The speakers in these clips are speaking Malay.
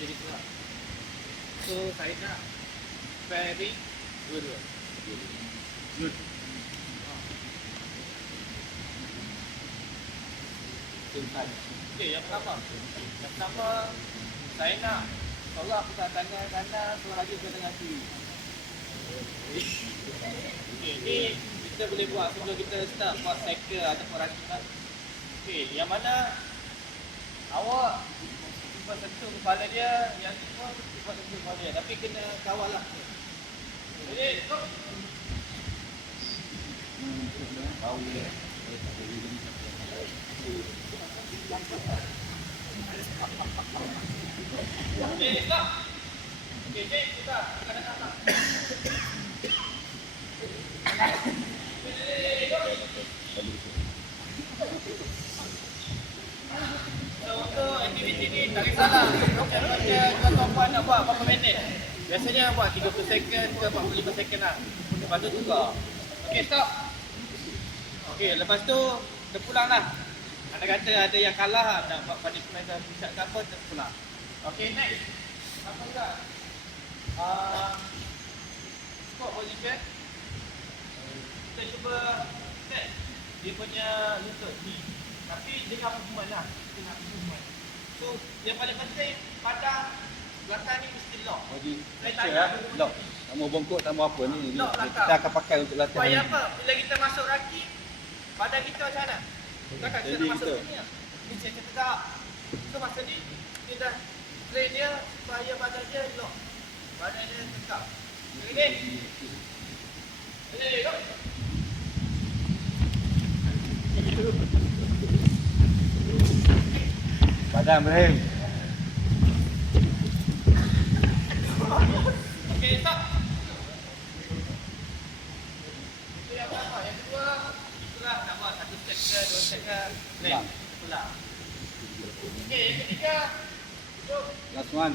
jadi kuat. So saya nak pairing dua-dua. Good. Okay, yang pertama. Yang pertama, saya nak tolak kita tangan kanan, selagi ke tangan kiri. Okay, ni kita boleh buat sebelum kita start buat cycle ataupun rakitan. Okay, yang mana awak cuba sentuh kepala dia, yang ni pun cuba sentuh kepala dia. Tapi kena kawal lah. Jadi, go! Bau dia. Okay, stop. Okay, Jay, kita akan datang. So, untuk aktiviti ni tak kisahlah macam tuan-puan nak buat berapa minit. Biasanya buat 30 second ke 45 second lah. Lepas tu tukar. Okay, stop. Okay, lepas tu kita pulang lah. Anda kata ada yang kalah nak buat punishment dan pusat ke apa, kita pulang. Okay, next. Apa juga? Squat position. Kita cuba set dia punya lutut ni. Tapi dengan movement lah. Kita nak movement. So, yang paling penting pada belakang ni mesti lock. Saya tanya lock. Tak mau bongkok, tak mau apa ni. Lock belakang. Kita akan pakai untuk latihan. Supaya apa? Bila kita masuk raki, badan kita macam mana? Takkan kita nak masuk sini lah. Ni saya tegak. So masa ni, kita dah train dia supaya badan dia lock. Badan dia tegak. Ready? Ready, go! Badan Ibrahim. Okay, stop. Itu yang pertama. Yang kedua, itulah nak buat satu set ke, dua set ke. Lain, pulang. Okay, yang ketiga, duduk. Last one.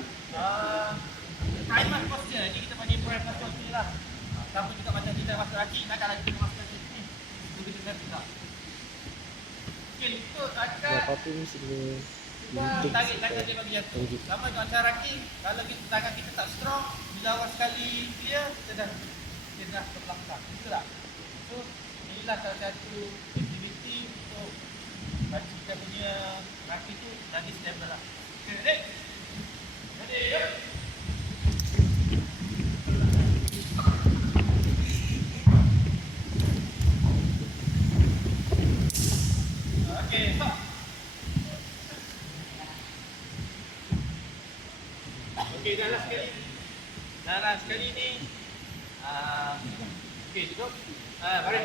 Primal posture. Ini kita panggil primal posture lah. Sama juga macam kita masuk raki, nak lagi kita masuk raki ni. Itu kita kena tegak. Okay, lutut akan Apa-apa ni sebenarnya kita tarik tangan dia bagi jatuh. Sama dengan macam raki, kalau kita tangan kita tak strong, bila awal sekali dia dah ke belakang. Betul tak? So, inilah salah satu aktiviti untuk bagi kita punya raki tu jadi stable lah. Okay, ready? Ready, go! Okay, stop. Okay, dah last sekali. Dah last sekali ni. Okay, duduk. Baring.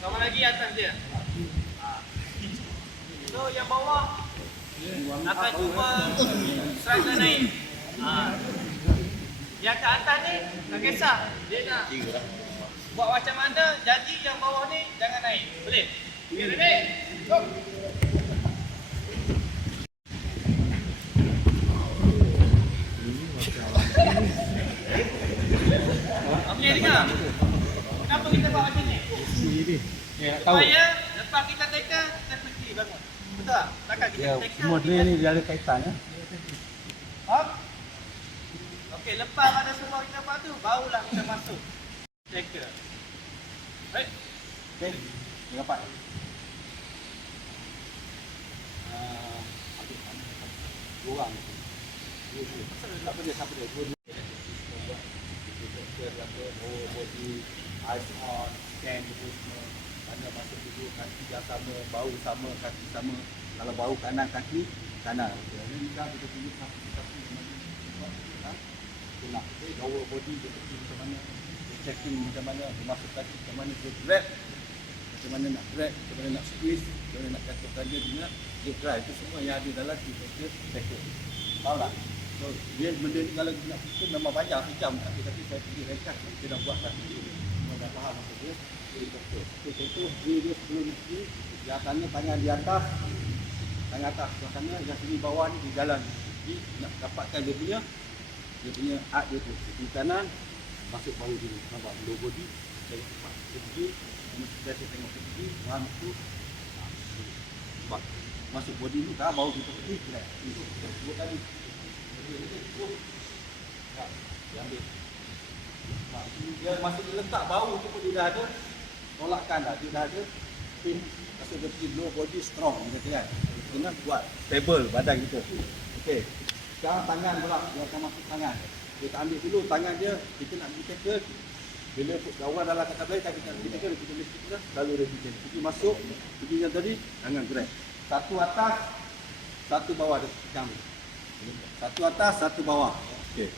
Sama lagi atas dia. So, yang bawah akan cuba serasa naik. Yang ke atas ni, tak kisah. Dia nak buat macam mana, jadi yang bawah ni jangan naik. Boleh? Okay, ready? Go! Okay, dengar. Kenapa kita buat macam ni? Supaya lepas kita tackle, kita berhenti bangun. Betul tak? Takkan kita tackle. Semua drill ni dia ada kaitan ya. Up. Okey, lepas pada semua kita buat tu, barulah kita masuk tackle. Baik. Okey. Dapat. Orang. Siapa dia? Body, eyes on, stand itu semua. Mana masuk duduk, kaki dah sama, bau sama, kaki sama. Kalau bau kanan, kaki kanan. Jadi kita tunjuk kaki mana. Tulang. Lower body dia kecil macam mana. Dia checking macam mana. Dia masuk kaki macam mana. Dia grab. Macam mana nak grab, macam mana nak squeeze, macam mana nak jatuhkan dia dengan dia grab. Itu semua yang ada dalam kita tackle. Faham tak? So, dia benda ni kalau nak pukul memang banyak sejam. Tapi saya pergi rekat, kita dah buat kaki dia. Semua dah faham apa dia. Dia contoh. Okay, contoh dia sebelum ni, yang sana tangan di atas. Tangan atas sebelah sana, yang sini bawah ni di jalan. Jadi nak dapatkan dia punya art dia tu. Di kanan, masuk bahu dulu. Nampak low body, saya cepat. Pergi, saya tengok pergi, 1, 2, buat. masuk body ni, tak bau kita pergi, relax. Itu, dua kali. Dia ambil. Dia masih letak bau tu pun dia dah ada tolakkan dah, dia dah ada pin. Pasal dia pergi low body strong, dia kata kan. Kena buat stable badan kita. Okey. Sekarang tangan pula, dia akan masuk tangan. Kita ambil dulu tangan dia, kita nak pergi tackle. Bila lawan dalam kata belakang, kita nak pergi tackle, kita mesti kita selalu repeat. Pergi masuk, pergi yang tadi, tangan grab. Satu atas, satu bawah dia pejam. Satu atas, satu bawah. Okey.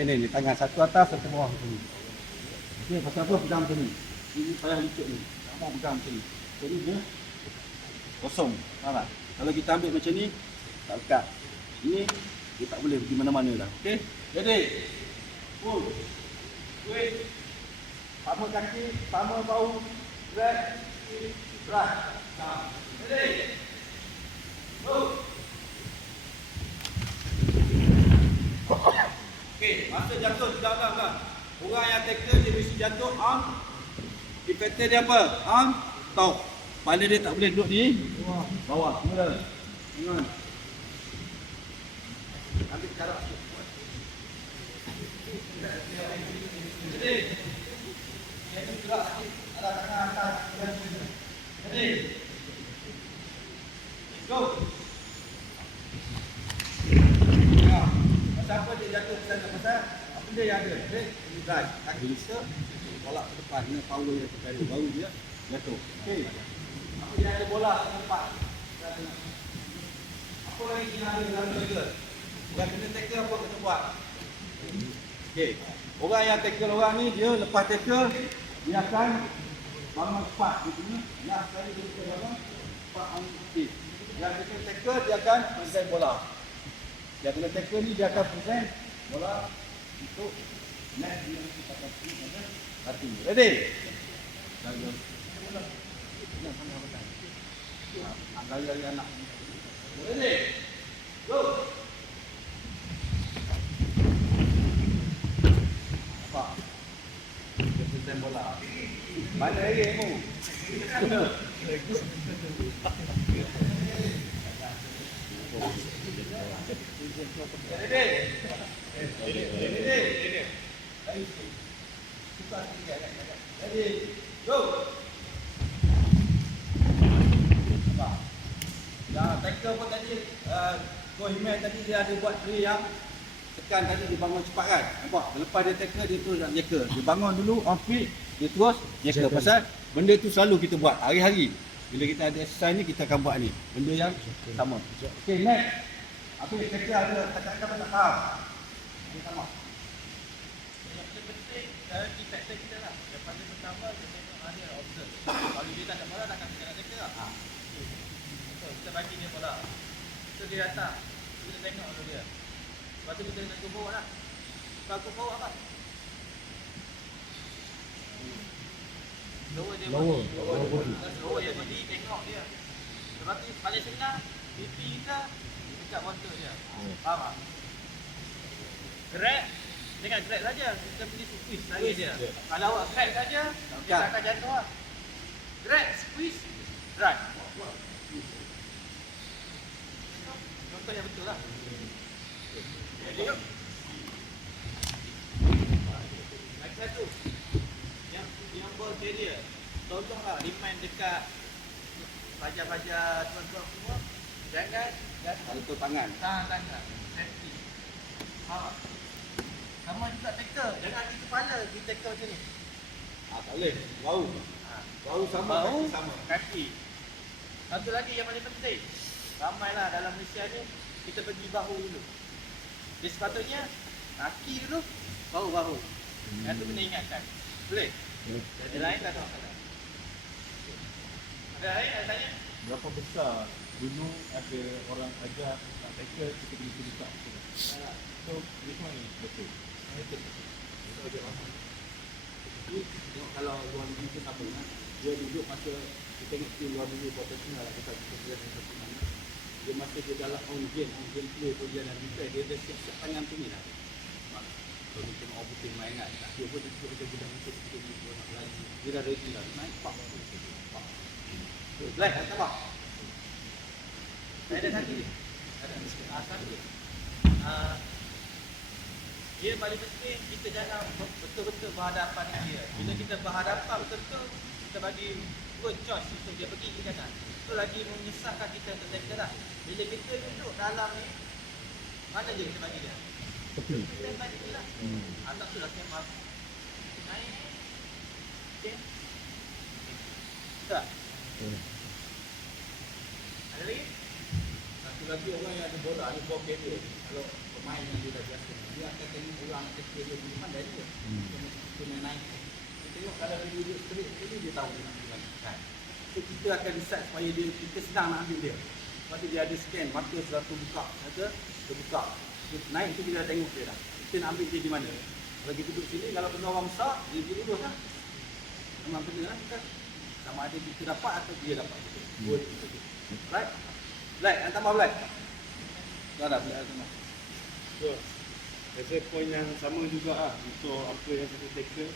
Ni tangan satu atas, satu bawah macam ni. Okey, pasal apa pejam macam ni? Ini payah licik ni. Tak mau pegang macam ni. Jadi dia kosong. Faham tak? Kalau kita ambil macam ni, tak lekat. Ini dia tak boleh pergi mana-mana dah. Okey? Jadi pull. Wait. Sama kaki, sama bau. Grab. Right. Down. Ready? Go. Okey, masa jatuh pegang. Orang yang tackle dia mesti jatuh arm. Effector dia apa? Arm, top. Kepala dia tak boleh duduk di bawah. Mula. Tangan. Ambil jarak. Jadi, dia gerak sikit. Ada tangan atas. Jadi, let's go. Ya, pasal apa dia jatuh ke sana? Pasal apa dia yang ada? Dia drive. Kaki kita tolak ke depan. Ini power yang terkali. Baru dia jatuh. Okey. Apa dia ada bola ke depan? Apa lagi dia ada dalam tackle? Yang kena tackle apa kena buat? Okey. Orang yang tackle orang ni, dia lepas tackle, dia akan bangun cepat. Gitu ni. Yang sekali dia bangun, cepat bangun sikit. Yang kena tackle, dia akan present bola. Yang kena tackle ni, dia akan present bola untuk net dia kita akan present hati. Ready? Lari anak. Ready? Go! Apa? Dia present bola. Mana lagi kamu? Ready? Ready? Ready? Go! Apa? Ya, tackle pun tadi, Coach Himet tadi dia ada buat drill yang tekan tadi dia bangun cepat kan. Nampak? Lepas dia tackle dia terus nak jeka. Dia bangun dulu on feet, dia terus jeka. Pasal benda tu selalu kita buat hari-hari. Bila kita ada exercise ni kita akan buat ni. Benda yang sama. Okey, next. Apa yang tackle ada kata-kata tak faham. Ini sama. Yang paling penting dalam effector kita lah. Yang paling pertama kita tengok ada observe. Kalau dia tak ada bola takkan kita nak tackle lah. So, kita bagi dia bola. So dia datang. Kita tengok dulu dia. Lepas tu kita nak go forward lah. Kalau go forward apa? Lower dia body. Lower dia body, tengok dia. Lepas tu paling senang pipi kita dekat bontot dia. Faham tak? Grab. Dengan grab saja kita pergi squeeze lagi dia. Kalau awak grab saja dia tak akan jatuh lah. Grab, squeeze, drag. Contoh yang betul lah. Jadi yuk. Lagi satu. Yang ball carrier. Tolonglah remind dekat pelajar-pelajar tuan-tuan semua. Jangan Itu tangan. tangan. Safety. Faham? Sama juga tackle. Jangan di kepala di tackle macam ni. Tak boleh. Bau. Bau sama, Bau, kaki sama. kaki. Satu lagi yang paling penting. Ramailah dalam Malaysia ni kita pergi bahu dulu. Dia sepatutnya kaki dulu, bahu. Yang tu kena ingatkan. Boleh? Ada lain tak tahu? Ada lain nak tanya? Berapa besar dulu ada orang ajar nak tackle kita pergi buka. So, this one is betul. Itu aja lama. Tengok kalau luar negeri tu sama kan. Dia duduk masa kita tengok tu luar negeri profesional lah kita yang satu mana. Dia masa dia dalam on game play tu dia dah defend dia siap-siap tangan tu ni lah. Kalau kita tengok orang putih main kan, dia pun dia suruh dia masuk kita nak lagi. Dia dah ready dah, naik pak. Black, tak apa. Saya ada satu je. Satu je. Dia paling penting kita jangan betul-betul berhadapan dengan dia. Bila kita berhadapan betul-betul, kita bagi dua choice untuk dia pergi ke kanan. Itu lagi menyesatkan kita untuk tackle lah. Bila kita duduk dalam ni, mana je kita bagi dia? Kita bagi dia lah. Atau tu lah saya naik. Okay. Tak? Ada lagi? Satu lagi orang yang ada bola, ada ball carrier. Kalau pemain yang dia dah biasa, dia akan tengok orang kecil dia di depan dari dia. Kita main naik. Dia tengok kalau dia duduk straight, dia tahu dia nak pergi mana. Kan? So kita akan decide supaya kita senang nak ambil dia. Lepas tu dia ada scan, mata satu buka, kata dia buka. Dia naik tu kita dah tengok dia dah. Kita nak ambil dia di mana. Kalau kita duduk sini, kalau kena orang besar, dia lurus lah. Memang kena lah kita. Sama ada kita dapat atau dia dapat. Boleh kita. Right? Black, yang tambah Black. Dah dah, Black tambah. So, rasa poin yang sama juga lah untuk apa yang kita tackle.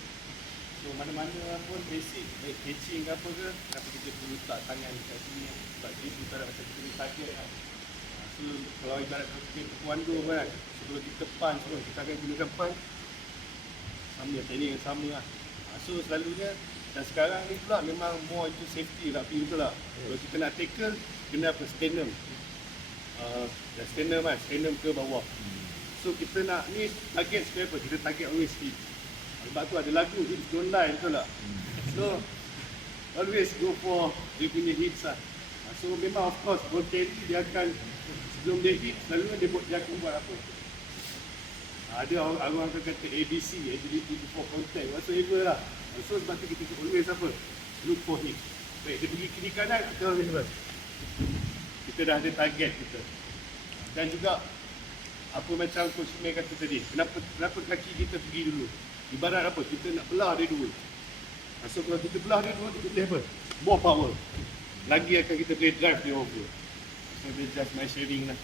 So, mana-mana pun basic, baik catching ke apa ke, kenapa kita perlu letak tangan kat sini. Sebab dia ibarat macam kita ni target lah. So, kalau ibarat kita taekwondo kan, sebelum kita punch pun, kita akan gunakan punch. Sama, teknik yang sama lah. So, selalunya, dan sekarang ni pula memang more into safety rugby betul lah. Kalau kita nak tackle, kena apa? Sternum. Dan sternum kan, sternum ke bawah. So kita nak ni target supaya apa? Kita target always hit. Sebab tu ada lagu hit don't lie, betul tak? So always go for dia punya hits lah. So memang of course ball carry dia akan sebelum dia hit selalunya dia akan buat apa? Ada orang akan kata ABC, ability before contact, whatsoever lah. So sebab tu kita always apa? Look for hit. Baik, dia pergi kiri kanan, kita always apa? Kita dah ada target kita. Dan juga apa macam Coach Mei kata tadi, kenapa kaki kita pergi dulu? Ibarat apa? Kita nak belah dia dulu. So kalau kita belah dia dulu, kita boleh apa? More power. Lagi akan kita boleh drive dia over. So that's just my sharing lah.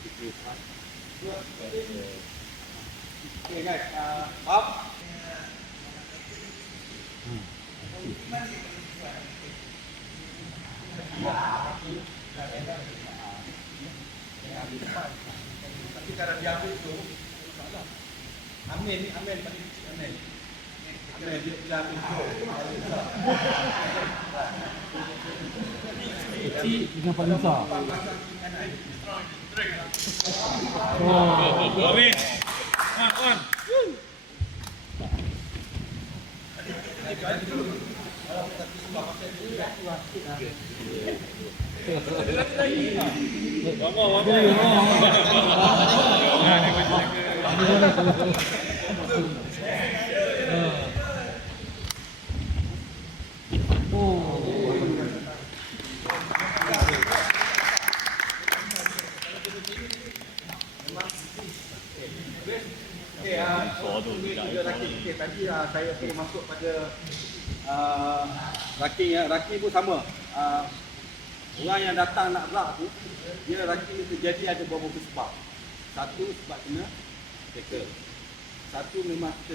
Okay guys, up. Tapi kalau diambil tu, masalah. Amin ni, Amin paling kecil Amin. Amin dia bila ambil tu. Kecil dengan paling besar. Amin. Okay, tadi saya suruh masuk pada ranking pun sama. Orang yang datang nak block tu, dia ranking ni terjadi ada beberapa sebab. Satu sebab kena tackle. Satu memang kita